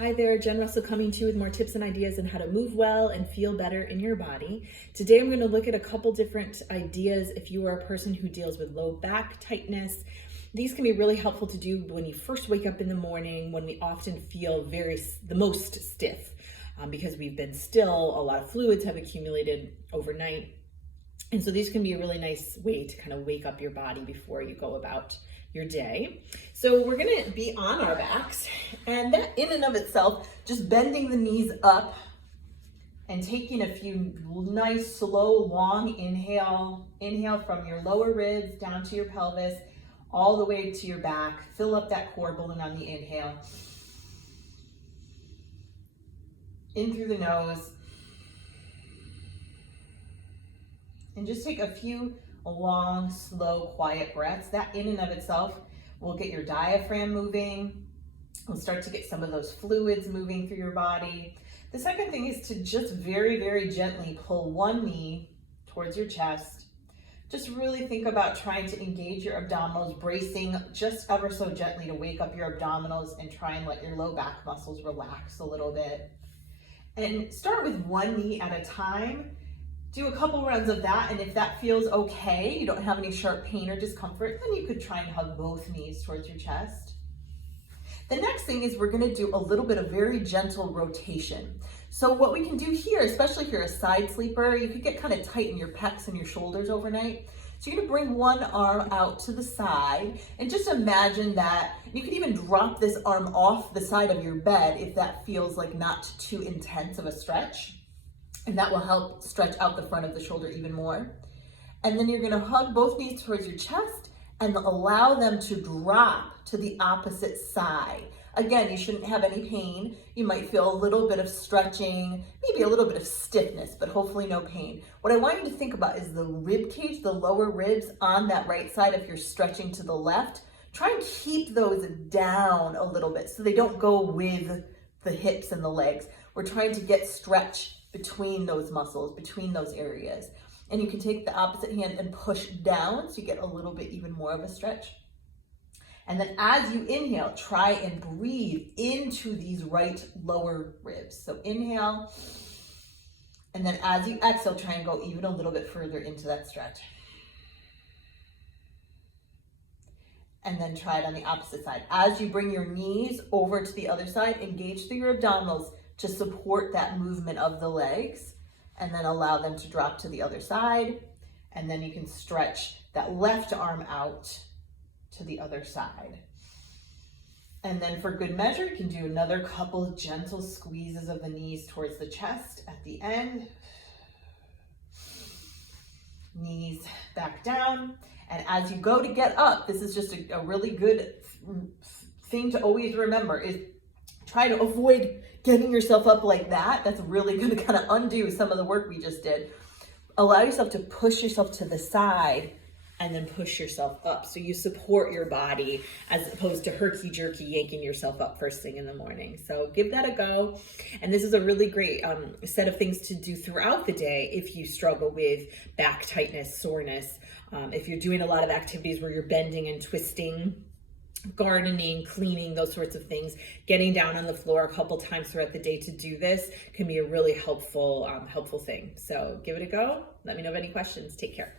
Hi there, Jen Russell coming to you with more tips and ideas on how to move well and feel better in your body. Today I'm going to look at a couple different ideas if you are a person who deals with low back tightness. These can be really helpful to do when you first wake up in the morning, when we often feel the most stiff because we've been still, a lot of fluids have accumulated overnight. And so these can be a really nice way to kind of wake up your body before you go about your day. So we're going to be on our backs, and that in and of itself, just bending the knees up and taking a few nice, slow, long inhale from your lower ribs down to your pelvis, all the way to your back. Fill up that core balloon on the inhale. In through the nose. And just take a few long, slow, quiet breaths. That in and of itself will get your diaphragm moving. We'll start to get some of those fluids moving through your body. The second thing is to just very, very gently pull one knee towards your chest. Just really think about trying to engage your abdominals, bracing just ever so gently to wake up your abdominals and try and let your low back muscles relax a little bit. And start with one knee at a time. Do a couple rounds of that, and if that feels okay, you don't have any sharp pain or discomfort, then you could try and hug both knees towards your chest. The next thing is we're gonna do a little bit of very gentle rotation. So what we can do here, especially if you're a side sleeper, you could get kind of tight in your pecs and your shoulders overnight. So you're gonna bring one arm out to the side, and just imagine that you could even drop this arm off the side of your bed if that feels like not too intense of a stretch. And that will help stretch out the front of the shoulder even more. And then you're gonna hug both knees towards your chest and allow them to drop to the opposite side. Again, you shouldn't have any pain. You might feel a little bit of stretching, maybe a little bit of stiffness, but hopefully no pain. What I want you to think about is the rib cage, the lower ribs on that right side if you're stretching to the left. Try and keep those down a little bit so they don't go with the hips and the legs. We're trying to get stretch between those muscles, between those areas. And you can take the opposite hand and push down so you get a little bit even more of a stretch. And then as you inhale, try and breathe into these right lower ribs. So inhale, and then as you exhale, try and go even a little bit further into that stretch. And then try it on the opposite side. As you bring your knees over to the other side, engage through your abdominals to support that movement of the legs, and then allow them to drop to the other side. And then you can stretch that left arm out to the other side. And then for good measure, you can do another couple of gentle squeezes of the knees towards the chest at the end. Knees back down. And as you go to get up, this is just a really good thing to always remember is try to avoid getting yourself up like that. That's really going to kind of undo some of the work we just did. Allow yourself to push yourself to the side and then push yourself up. So you support your body as opposed to herky-jerky yanking yourself up first thing in the morning. So give that a go. And this is a really great set of things to do throughout the day if you struggle with back tightness, soreness. If you're doing a lot of activities where you're bending and twisting, gardening, cleaning, those sorts of things, getting down on the floor a couple times throughout the day to do this can be a really helpful thing. So give it a go. Let me know of any questions. Take care.